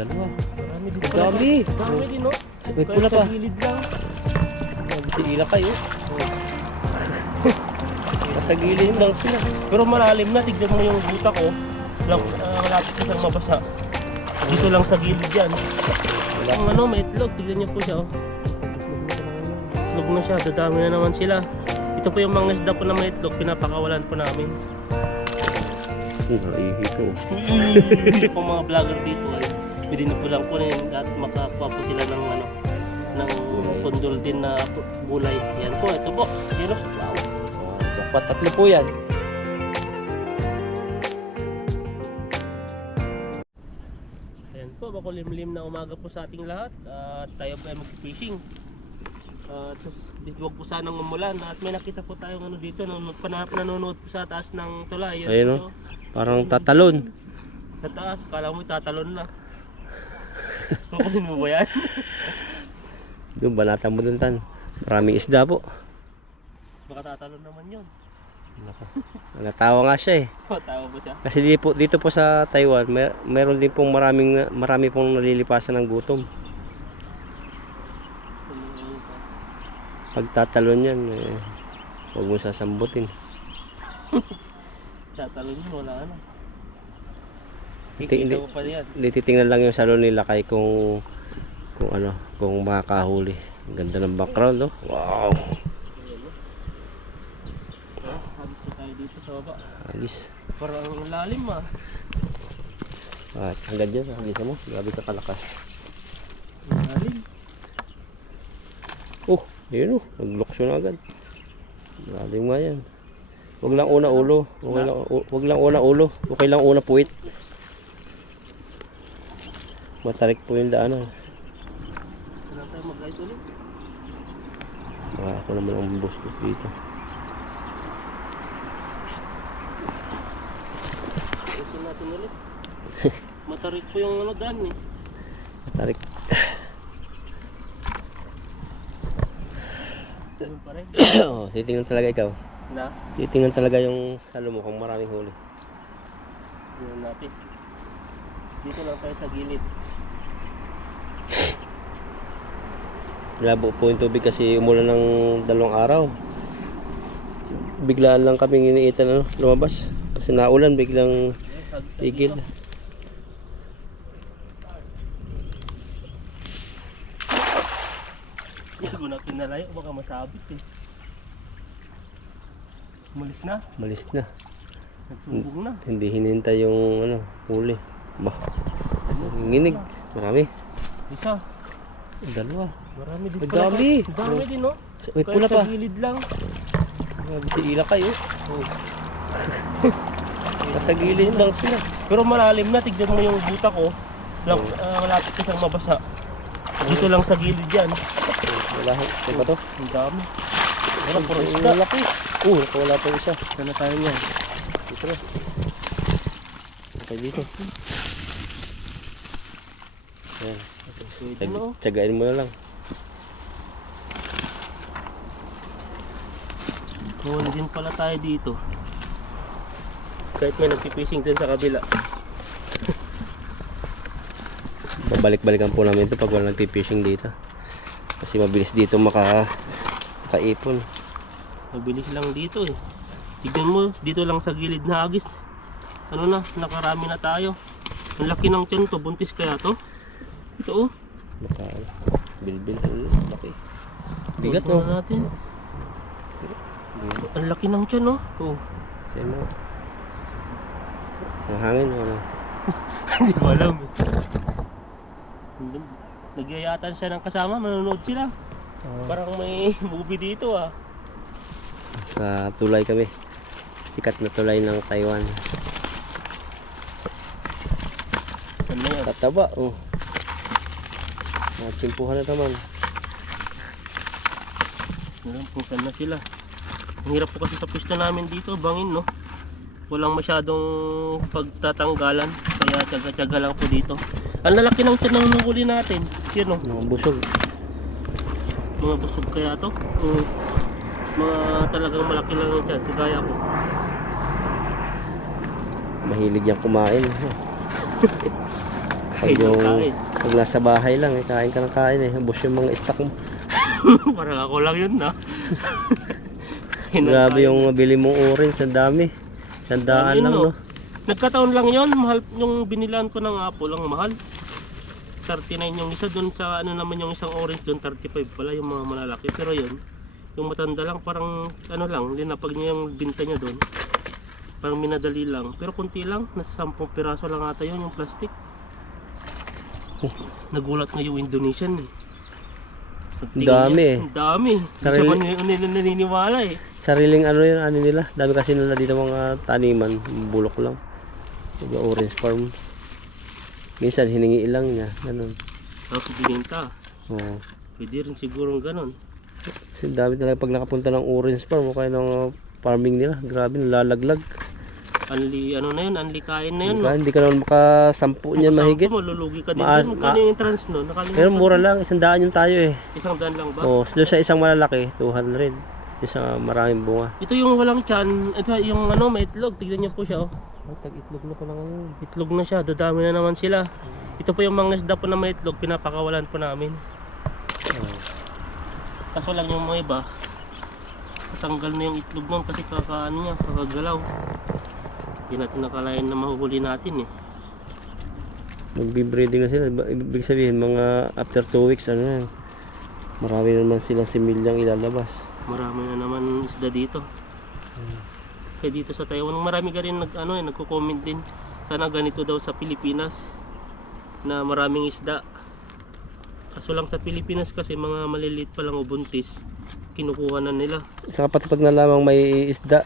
Dalawa. Marami din Ang pala. dami. Marami din, no? May Kahit pula sa pa. gilid lang. Si Ila kayo. Nasa gilid lang sila. Pero malalim na, tignan mo yung buta ko. Malapit na siyang mabasa. Dito lang sa gilid yan. Ang ano, may itlog. Tignan niyo po siya, oh. Itlog na siya, dadami na naman sila. Ito po yung mga isda po na may itlog, pinapakawalan po namin. Nakihito. Hindi po mga vlogger dito ay pwede na po lang po rin at makakuha po sila ng ano, ng kondol din na gulay. Yan po, ito po. Yan, oh. Wow. Dapat tatlo po yan. Ayan po, makulimlim na umaga po sa ating lahat at tayo po ay mag-fishing. Huwag po sanang umulan at may nakita po tayong ano dito, nanonood po sa taas ng tulay. Ayun, oh. Parang tatalon. Sa taas, akala mo tatalon na. Kukunin mo ba yan? Doon, banatan mo doon, Tan. Maraming isda po. Baka tatalon naman yun. Natawa nga siya eh. Matawa po siya. Kasi dito po sa Taiwan, meron din pong marami pong nalilipasan ng gutom. Pag tatalon yan, huwag mo sasambutin. Tatalon yun, wala ano. Hindi, Kikita mo pa yan. hindi titingnan lang yung salon nila kay kung makakahuli. Ang ganda ng background, no? Wow! Habis po tayo dito sa baba. Agis. Parang lalim ah. Hanggang dyan, hanggang mo. Grabe ka kalakas. Lalim. Oh, yun oh. Nag-loksyon agad. Lalim nga yan. Huwag lang una ulo. Huwag lang una ulo. Okay lang una puwit. Matarik po yung daanan. Kailan tayo mag-ride ulit? Ako naman ang boss dito. Gusto natin ulit. Matarik po yung ano daan eh. Matarik. Ganun pa rin. Oh, titingnan talaga ikaw. Na? Titingnan talaga yung salo mo kung maraming huli. Ganun natin. Dito lang tayo sa gilid. Labo po yung tubig kasi umulan ng 2 araw. Biglaan lang kaming iniitan lumabas. Kasi naulan, biglang tigil. Gago na pinalayo, baka masabit eh. Umalis na, Malis na. nagsubong na. Hindi hinintay yung huli. Bah. Nginig. Marami. Isa, 2. marami din Ang pala. dami. Ang dami din no? May Kahit pula sa pa. gilid lang. Grabe si Ila kayo. Nasa gilid lang sila. Pero malalim na, tignan mo yung buta ko. Malapit na siyang mabasa. Dito lang sa gilid yan. Wala. Ito ba to? Ang dami. Wala, puro Ang isda. laki. Wala pa isa. Sana tayo niyan. Dito na. Okay dito. Ayan. Pwede no? Tsagain mo na lang. Huli din pala tayo dito. Kahit may nagpipishing din sa kabila. Babalik-balikan po namin ito pag wala nagpipishing dito. Kasi mabilis dito makaipon. Mabilis lang dito eh. Tignan mo, dito lang sa gilid na agis. Ano na, nakarami na tayo. Ang laki ng tiyan to, buntis kaya to? Ito oh. Baka bilbil. Laki. Bigat Tignan no? natin. Ang laki ng tiyan oh. Oh. Sa'yo mo. Ang hangin ano? Hindi ko alam eh. Nagyayatan siya ng kasama, manonood sila. Parang may movie dito ah. Sa tulay kami. Sikat na tulay ng Taiwan. Saan na yan? Tataba oh. Natsimpuhan na naman. Nalampukan na sila. Ang hirap po kasi sa pwesto namin dito, bangin no. Walang masyadong pagtatanggalan. Kaya tsaga-tsaga lang po dito. Ang lalaki ng tiyan ng huli natin. Yun oh. Mga busog. Mga busog kaya to. Mga talagang malaki lang yung tiyan. Kagaya ko. Mahilig yan kumain. Pag pag nasa bahay lang, kain ka ng kain ubos yung mga stock mo. Parang ako lang yun na. Grabe yung mabili mong orange, ang dami. Sandaan lang, no? Nagkataon lang yun, mahal yung binilan ko ng apple, ang mahal. 39 yung isa doon sa ano naman yung isang orange doon, 35 pala yung mga malalaki. Pero yun, yung matanda lang parang ano lang, linapag niya yung binta niya doon. Parang minadali lang, pero konti lang, nasa 10 piraso lang ata yun yung plastic. Nagulat nga yung Indonesian eh. Ang dami eh. Ang dami. Hindi siya naniniwala eh. Sariling ano yun, ano nila. Dami kasi nila dito mga taniman, bulok lang. Yung orange farm. Minsan hiningi lang niya, ganun. Tapos bininta. Oo. Pwede rin siguro ganun. Kasi dami talaga pag nakapunta ng orange farm o kaya ng farming nila. Grabe, nalalaglag. Anli, ano na yun, anli kain na yun. Hindi ka naman makasampu niyan mahigit. Malulugi ka din. Magkano yung entrance no? Pero mura lang, 100 yung tayo eh. 100 lang ba? Oo, doon sa isang malalaki, 200. Isang maraming bunga. Ito yung walang tiyan, ito yung ano, may itlog. Tignan niyo po siya oh. Ay, tag-itlog na pala ngayon. Itlog na siya, dadami na naman sila. Ito po yung mga isda po na may itlog, pinapakawalan po namin. Kaso lang yung mga iba, tanggal na yung itlog nun kasi kakaano niya, kakagalaw. Hindi natin nakalain na mahuhuli natin eh. Magbe-breeding na sila. Ibig sabihin, mga after 2 weeks, ano yan. Marami na naman silang similyang ilalabas. Marami na naman isda dito. Kaya dito sa Taiwan, marami ka rin nagko-comment din. Sana ganito daw sa Pilipinas na maraming isda. Kaso lang sa Pilipinas kasi mga maliliit pa lang o buntis, kinukuha na nila. Saka pati pag nalamang may isda,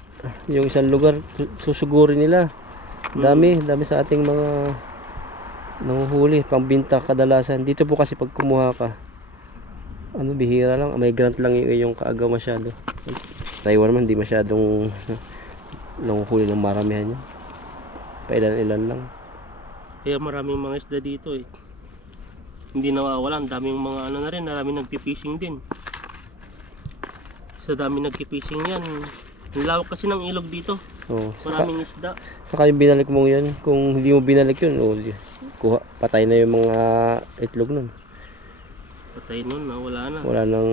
yung isang lugar, susugurin nila. Dami sa ating mga nanguhuli, pangbinta kadalasan. Dito po kasi pag kumuha ka, bihira lang, may grant lang yung kaagaw masyado. Taiwan naman, hindi masyadong nanguhuli ng maramihan yan. Pailan-ilan lang. Kaya maraming mga isda dito eh. Hindi nawawala, ang daming mga ano na rin, maraming nagpipishing din. Sa dami nagpipishing yan. Ang lawak kasi ng ilog dito. Maraming isda. Saka yung binalik mo yan, kung hindi mo binalik yun, patay na yung mga itlog nun. Patay nun na, wala na. Wala nang...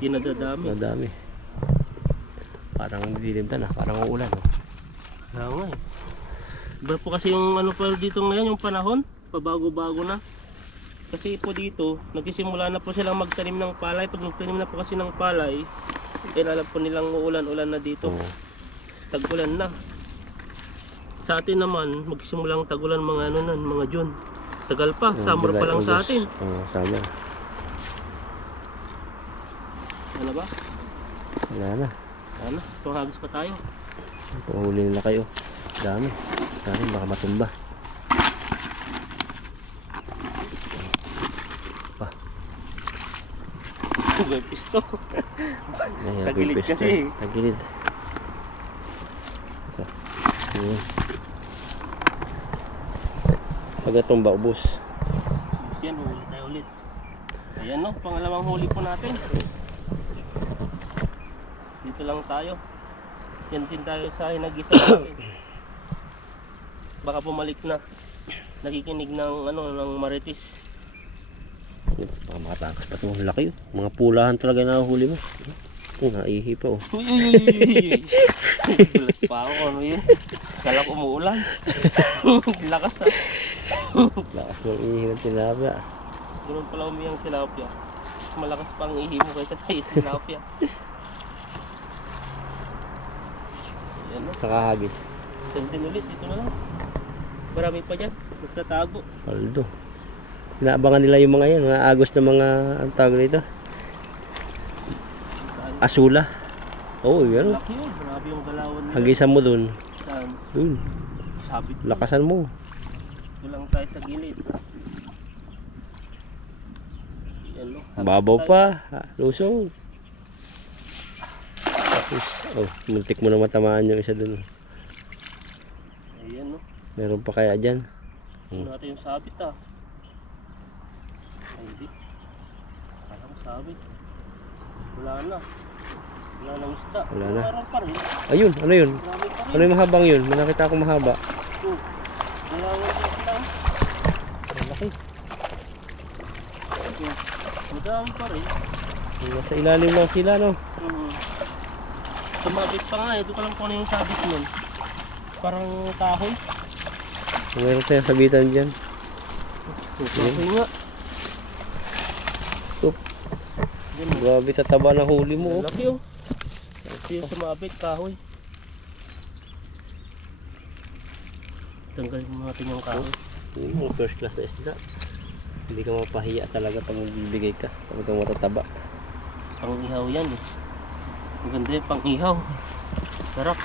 Hindi nadadami. Parang dilimta na, parang uulan. Kaya nga eh. Iba po kasi yung ano pa dito ngayon, yung panahon, pabago-bago na. Kasi po dito, nagsisimula na po silang magtanim ng palay. Pag nagtanim na po kasi ng palay, alam po nilang uulan-ulan na dito. Tag-ulan na. Sa atin naman, magsimulang tag-ulan mga June. Tagal pa, summer pa lang sa atin. Summer. Ano ba? Wala na. Tumahagis pa tayo. Pahuli nila kayo. Dami. Baka matumba. May pisto. Tagilid kasi. Tagilid. Pag natumba, ubos. Yan, huli tayo ulit. Ayan no, pangalawang huli po natin. Dito lang tayo. Yan din tayo sa hinagisa natin. Baka bumalik na. Nakikinig ng ng marites. Makatakas pa ito. Laki yun. Mga pulahan talaga na huli mo. Naihi pa oh. Uy. Gulat pa ako. Ano yun? Kala ko umuulan. Lakas ha. Lakas ng ihi ng tilapia. Ganun pala umiyang tilapia. Malakas pa ang ihi mo kaysa sa tilapia. Ayan no. Nakahagis. Sandin ulit. Dito na lang. Marami pa dyan. Nagtatago. Aldo. Inaabangan nila yung mga yan. Mga agos na mga ang tawag dito. Asula. Yan. Laki yun. Grabe yung galawan nila. Hagisan mo dun. Saan? Dun. Sabit. Lakasan mo. Ito lang tayo sa gilid. Yan no. Babaw pa. Lusong. Tapos, muntik mo na matamaan yung isa dun. Ayan no. Meron pa kaya dyan? Ito natin yung sabit ah. Ay hindi. Parang sabit. Wala na. Wala nang isda. Wala na. Meron pa rin. Ayun, ano yun? Marami pa rin. Ano yung mahabang yun? May nakita akong mahaba. Dalawa din sila. Laki. Madami pa rin. Nasa ilalim lang sila, no? Tumabit pa nga eh. Doon ka lang kung ano yung sabit nun. Parang kahoy. Meron tayo sabitan dyan. Kahoy nga. Oop. Grabe tataba na huli mo, oh. Laki oh. Ito yung sumabit, kahoy. Tanggalin mo natin yung kahoy. Yun yung first class na isda. Hindi ka mapahiya talaga pag magbibigay ka. Kapag kang matataba. Pang-ihaw yan eh. Maganda yung pang-ihaw. Sarap.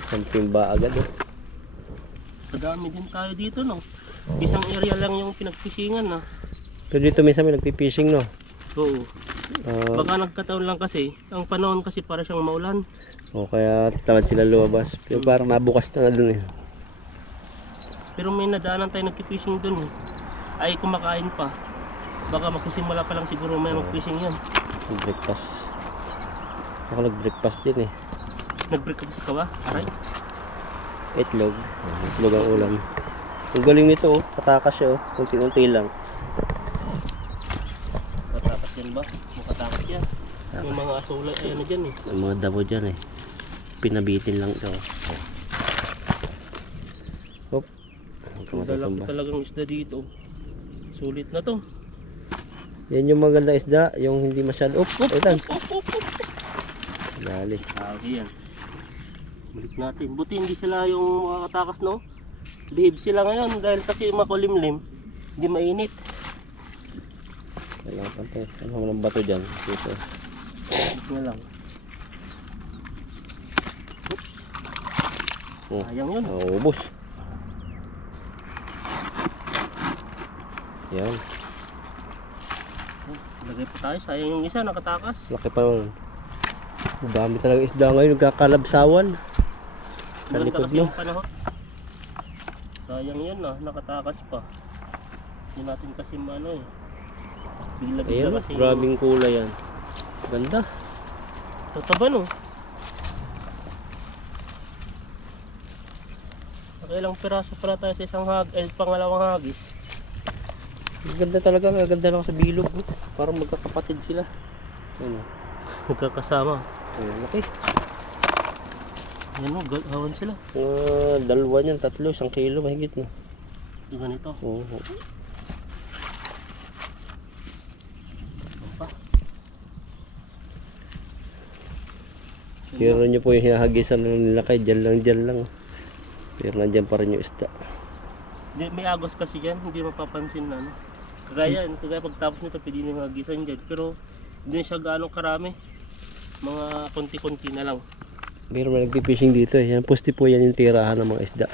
Isang timba agad, oh. Kadami din tayo dito no. Isang area lang yung pinagfishingan na. Pero dito minsan may nagpipishing, no? Oo. Ah, Baka nagkataon lang kasi, ang panahon kasi para siyang maulan. o kaya tamad sila lumabas. Pero parang nabukas na nga dun, eh. Pero may nadaanan tayo nagki-fishing dun eh. Ay kumakain pa. Baka magsisimula pa lang siguro may mag-fishing yan. Breakfast. Ako nag-breakfast din, eh. Nag-breakfast ka ba? Aray. Itlog. Itlog ang ulam. Ang galing nito, oh. Patakas siya, oh. Unti-unti lang. Matakas yan ba? Makatakas yan. May mga asola, ay ano dyan eh. Ang mga damo dyan, eh. Pinabitin lang ito. Hop. Ang lalaki talagang isda dito. Sulit na to. Yan yung maganda isda, yung hindi masyado. Itan. Dali. Yan. Balik natin. Buti hindi sila yung makakatakas no. Behave sila ngayon dahil kasi makulimlim. Hindi mainit. Kailangan pa tayo. Ano mo ng bato dyan? Dito. Balik na lang. Oh. Sayang yun. Ubos. Yan. Lagay pa tayo. Sayang yung isa nakatakas. Laki pa naman. Ang dami talaga isda ngayon. Nagkakalabsawan. Sa Maganda likod kasi nyo. yung panahon. Sayang yun nakatakas pa. Hindi natin kasi ano eh. Bigla-bigla Ayan, kasi grabing kulay yan. Ganda. tataba no. Nakailang piraso pala tayo sa isang pangalawang hagis. Ang ganda talaga. Ang ganda lang sa bilog. Oh. Parang magkakapatid sila. Ano? Magkakasama. Ayan, laki. Yan o, hawan sila. Dalawa niyan, tatlo, 1 kilo mahigit no. Yung ganito. Oo. Ano pa? Pero nyo po yung hinahagisan ng nilakay, dyan lang. Pero nandyan pa rin yung isda. May agos kasi dyan, hindi mapapansin na. No? Kagaya pagtapos nito, pwede nyo hagisan dyan. Pero hindi siya gaano karami. Mga konti-konti na lang. Pero may nagpipishing dito eh. Yan, pusti po yan yung tirahan ng mga isda.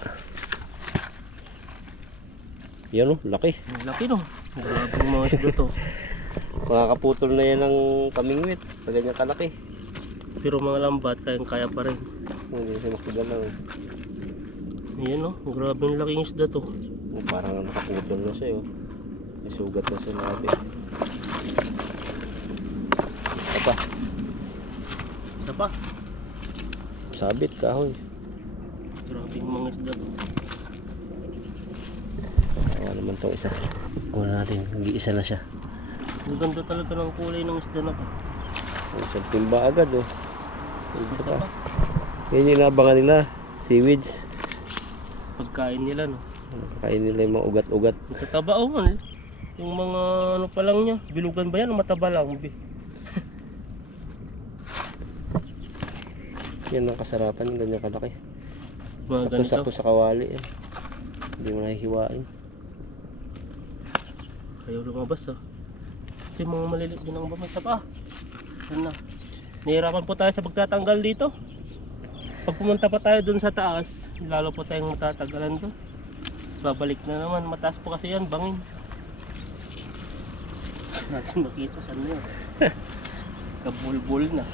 Yan o, laki. Ang laki no. Grabe yung mga isda to. Makakaputol na yan ng kamingwit. Pag ganyan kalaki. Pero mga lambat, kayang-kaya pa rin. Hindi siya makagalaw. Ayan no, grabe yung laking isda to. Parang nakaputol na siya oh. May sugat na siya nabi. Apa? Isa pa. Sabit kahoy. Grabe yung mga isda to. Awa naman itong isa. Kuha natin, nag-iisa na siya. Ang ganda talaga ng kulay ng isda na to. Isang timba agad oh. Isa Isa pa. pa. Yan yung inabangan nila. Seaweeds. Pagkain nila no. Kakain nila yung mga ugat-ugat. Matataba oh man. Yung mga ano pa lang niya. Bilugan ba yan o mataba lang? Yan ang kasarapan, yung ganyan kalaki. Mga ganito. Sakto-sakto sa kawali eh. Hindi mo nahihiwain. Ayaw lumabas ah. Ito yung mga maliliit din ang bumasa pa. Yan na. Nahirapan po tayo sa pagtatanggal dito. Pag pumunta pa tayo dun sa taas, lalo po tayong matatagalan doon. Babalik na naman. Mataas po kasi yan, bangin. Natin makita saan na yun. Kabulbul na.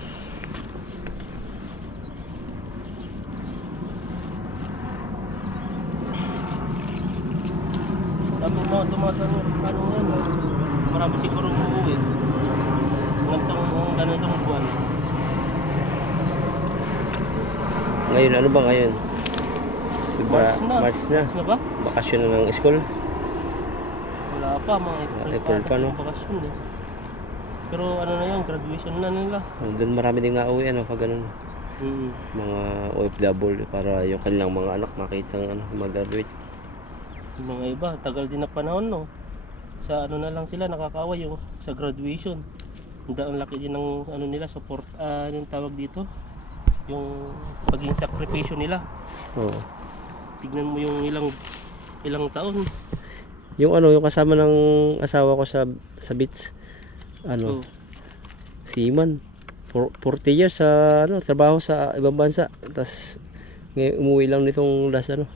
Dami mga tumatanong ano yan. Marami siguro umuwi. Ngantong ganitong buwan. Ngayon, ano ba ngayon? March na. March na. March na ba? Bakasyon na ng school. Wala pa, mga April pa, no? Bakasyon eh. Pero ano na yun, graduation na nila. Doon marami ding nauwi ano pag ganun. Mm. Mga OFW para yung kanilang mga anak makitang ano, mag-graduate. Yung mga iba, tagal din na panahon, no? Sa ano na lang sila nakakawa yung sa graduation. Ang laki din ng ano nila, support, anong tawag dito? Yung paging sakripisyo nila. Oo. Tignan mo yung ilang taon. Yung ano, yung kasama ng asawa ko sa beach. Ano? Oh. Seaman. 40 years sa ano, trabaho sa ibang bansa. Tapos ngayon umuwi lang nitong last ano,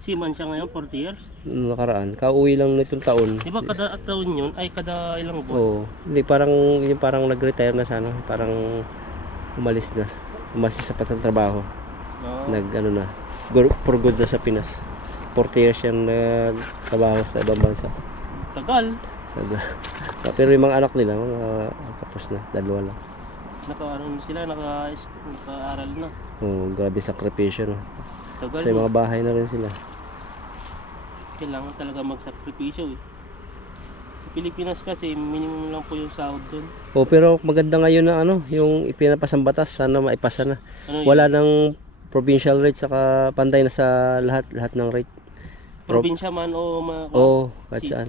Seaman siya ngayon, 40 years. nakaraan. Kauwi lang nitong taon. Di ba kada taon yun, ay kada ilang buwan? Oo. Hindi parang yung parang nag-retire na sa ano, parang umalis na. Umalis sa trabaho. No. Nag ano na. For good na sa Pinas. 40 years siyang nagtrabaho sa ibang bansa. Tagal. Pero yung mga anak nila, mga tapos na, dalawa lang. Naka-ano sila, naka-aral na. Oo, grabe sakripisyo no. Tagal. Sa mga bahay na rin sila. Kailangan talaga magsakripisyo eh. Sa Pilipinas kasi minimum lang po yung sahod doon. Oh, pero maganda ngayon na ano, yung ipinapasang batas, sana maipasa na. Ano Wala nang provincial rate saka pantay na sa lahat ng rate. probinsya man o Oo, kahit saan.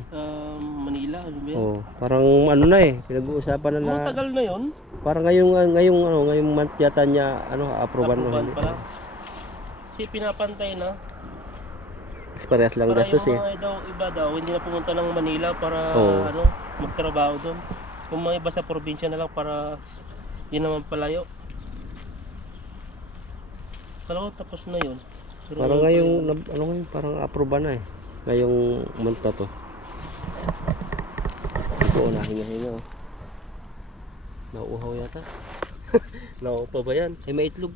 Manila, ano ba yan? Oh, parang ano na eh, pinag-uusapan na Mga tagal na yun. parang ngayong month yata niya ano, approval Aproban no. pa lang. Kasi pinapantay na. Kasi parehas lang Para gastos yung eh. mga iba daw, hindi na pumunta ng Manila para Oo. ano, magtrabaho doon. Kung mga iba sa probinsya na lang para yun naman palayo. Kala ko tapos na yun. Pero Parang ngayon ngayong ano ngayon, parang approve na eh. Ngayong month na to. Ito na hinga-hinga. Oh. Nauuhaw yata. pa ba yan? Eh may itlog.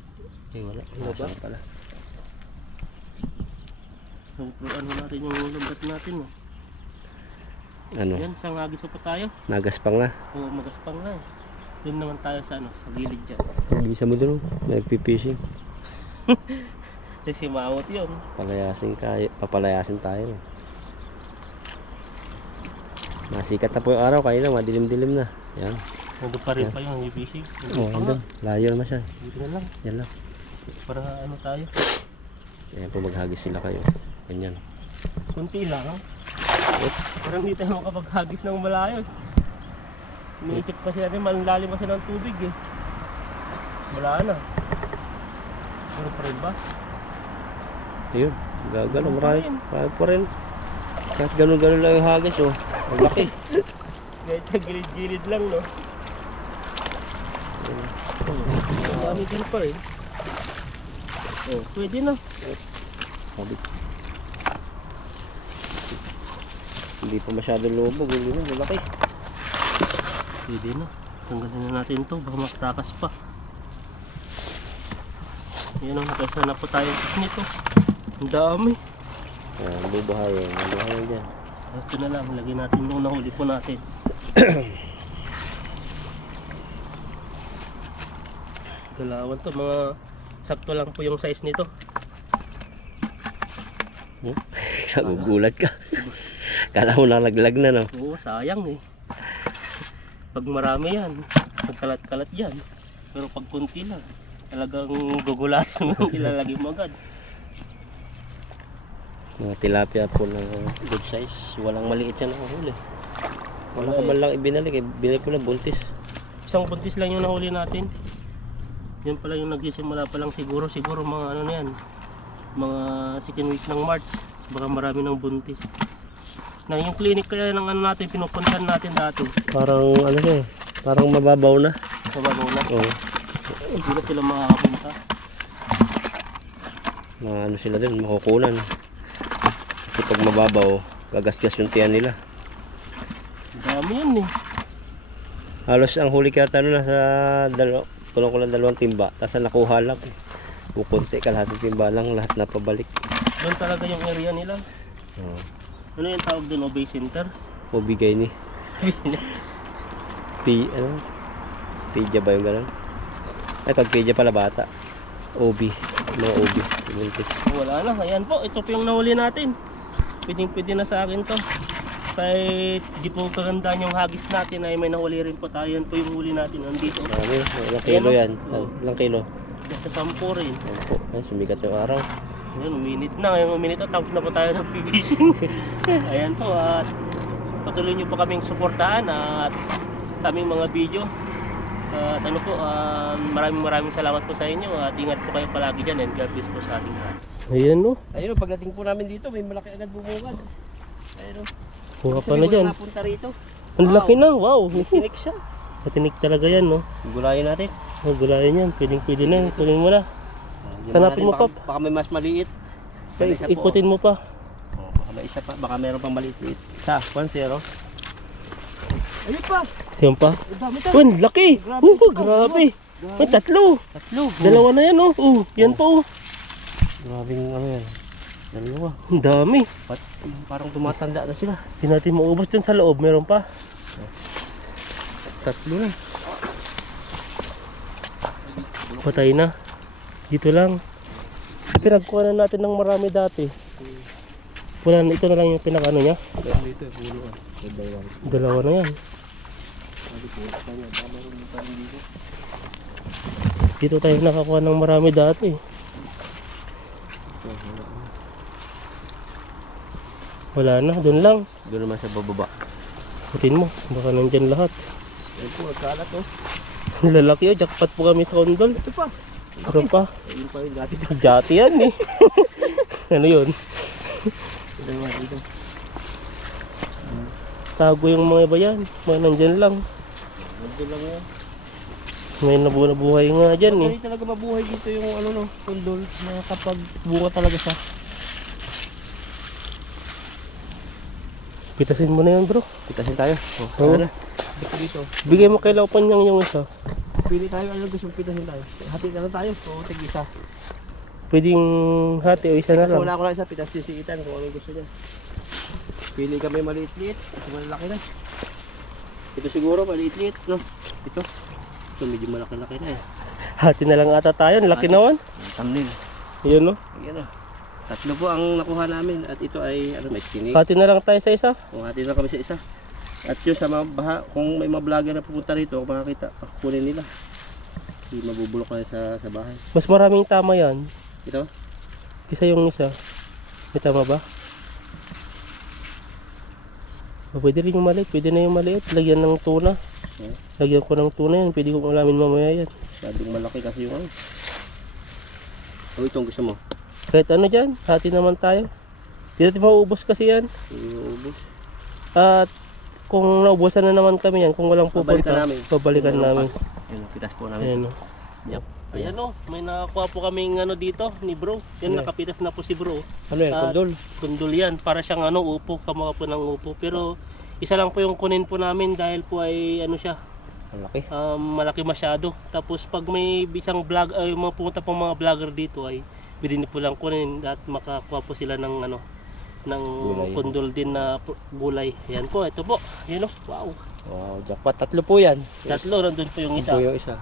Eh wala. Wala ba? Nasa pala. So, ano natin yung lambat natin. Oh. Ano? Yan, sangagis pa tayo. Nagaspang na. O magaspang na. Doon naman tayo sa ano, sa gilid dyan. Bisa mo dun. Nagpipishing. Kasi maawat yun. Papalayasin tayo. Masikat na po yung araw. Kanina madilim-dilim na. Yan. Nandun pa rin pa yung fishing. Oh, andun. Layo naman siya. Dito na lang. Yan lang. Para ano tayo. Ayan po maghagis sila kayo. Ganyan. Kunti lang. Parang hindi tayo makapaghagis ng malayo. Iniisip kasi natin malalim kasi ng tubig eh. Wala na. Pero pa rin ba? Ayun. Gagano. Marami pa rin. Kahit ganun-ganun lang yung hagis oh. Ang laki. Kahit sa gilid-gilid lang no. Ang dami din pa rin. Oh, pwede na. Sabi. Hindi pa masyado lubog. Hindi na. Malaki. Pwede na. Tanggalin na natin to. Baka makatakas pa. Yan ang kaysa na po tayo nito. Ang dami. Ayan. Bubuhayan. Bubuhayan dyan. Ito na lang. Lagyan natin nung nahuli po natin. Galawan to. Mga sakto lang po yung size nito. Nagugulat ka. Kala mo nalaglag na no. Oo, sayang eh. Pag marami yan, pag kalat-kalat yan. Pero pag kunti lang, talagang gugulatin mo ilalagay mo agad. Mga tilapia po na good size. Walang maliit yan nakahuli. Wala ko man lang ibinalik. Binalik ko na buntis. Isang buntis lang yung nahuli natin. Yan pala yung nagsisimula pa lang siguro mga ano na yan. Mga second week ng March. Baka marami ng buntis. Na yung clinic kaya ng ano natin, pinupuntahan natin dati. Parang ano siya eh. Parang mababaw na. Sa Manila. Oo. Hindi na sila makakapunta. Mga ano sila din. Makukunan. Kasi pag mababaw, gagasgas yung tiyan nila. Dami yan eh. Halos ang huli kaya ano nasa tulong ko lang 2 timba. Tapos nakuha lang. Kukunti kalahating timba lang. Lahat na pabalik. Doon talaga yung area nila. Oo. Ano yung tawag doon? Obey Center? O bigay ni. Pija ba yung gano'n? Ay pag pija pala bata. OB. Mga OB. Buntis. Wala na, ayan po, ito po yung nahuli natin. Pwede na sa akin to. Kahit di po kagandaan yung hagis natin ay may nahuli rin po tayo. Yan po yung huli natin nandito. Marami. Ilang kilo yan? Oo. Ilang kilo? Sa 10 rin. Ayan po. Ay, sumikat yung araw. Ayan, uminit na. Ngayon uminit na, tapos na po tayo nag-fishing. Ayan po, at patuloy nyo po kaming suportahan at sa aming mga video. At ano po, maraming salamat po sa inyo at ingat po kayo palagi dyan and God bless po sa ating lahat. Ayan no. Ayun, pagdating po namin dito, may malaki agad bumungad. Ayun. Kuha pa na dyan. Napunta rito. Ang laki na, wow. Tinik siya. Matinik talaga yan no. Gulayin natin. Gulayan yan, pwede na yan. Kunin mo na. Hanapin mo pa. Baka may mas maliit. Ikutin mo pa. Baka may isa pa. Baka meron pang maliit. Isa, 1-0. Ayun pa. Yan pa. Uy, laki. Grabe. May tatlo. Dalawa na yan oh. Yan pa oh. Grabing ano yan. Dalawa. Ang dami. Parang tumatanda na sila. Hindi natin maubos dyan sa loob. Meron pa. Tatlo na. Patay na. Dito lang. Pinagkuha na natin ng marami dati. Wala na, ito na lang yung pinakano niya. Dito, puro Dalawa na yan. Dito tayo nakakuha ng marami dati. Wala na, doon lang. Doon naman sa bababa. Putin mo, baka nandyan lahat. Ayun po, nagkalat oh. Lalaki oh, jackpot po kami sa kondol. Ito pa. Ito pa. Ayun pa rin dati. Jati yan eh. Ano yun? Dalawa dito. Tago yung mga iba yan. Mga nandyan lang. Dito lang yan. May nabuhay nga dyan eh. Hindi talaga mabuhay dito yung ano no, kondol na kapag buka talaga siya. Pitasin mo na yan bro. Pitasin tayo. Oo. Ano na? Dito. Bigay mo kay Laupan yung isa. Pili tayo, ano gusto mong pitasin tayo? Hati na lang tayo, so tig isa. Pwedeng hati o isa na Kasi lang. wala ko lang isa, pitasin si Itan kung anong gusto niya. Pili kami maliit-liit, ito malaki na. Ito siguro maliit-liit, no? Ito medyo malaki-laki na eh. Hati na lang ata tayo. Laki naman. Thumbnail. Yun no. Ayan o. Tatlo po ang nakuha namin at ito ay ano, may tinig. Hati na lang tayo sa isa. Kung hati na kami sa isa. At yun sa mga baha, kung may mga vlogger na pupunta rito, kung makakita, kunin nila. Hindi mabubulok na sa bahay. Mas maraming tama yan. Ito? Kisa yung isa. May tama ba? O, pwede rin yung maliit. Pwede na yung maliit. Lagyan ng tuna. Lagyan ko ng tuna yan. Pwede kong alamin mamaya yan. Masyadong malaki kasi yung ano. O itong gusto mo? Kahit ano dyan. Hati naman tayo. Hindi natin mauubos kasi yan. Hindi mo ubos. At kung naubusan na naman kami yan, kung walang pupunta, Babalikan namin. namin. Ayun, pitas po namin. Ayan o. Yep. Ayan o, may nakakuha po kaming ano dito ni bro. Yan, Ano? nakapitas na po si bro. Ano yan, kondol? Kundol yan, para siyang ano, upo, kamukha po ng upo. Pero isa lang po yung kunin po namin dahil po ay ano siya, Ang laki. malaki masyado. Tapos pag may isang vlog, ay mga pumunta pong mga vlogger dito ay bilhin po lang kunin at makakuha po sila ng ano, ng Gulay. kundol din na gulay. Yan po, ito po. Yan o, wow. Wow, jackpot. Tatlo po yan. Tatlo, nandun po yung isa. Ito yung isa.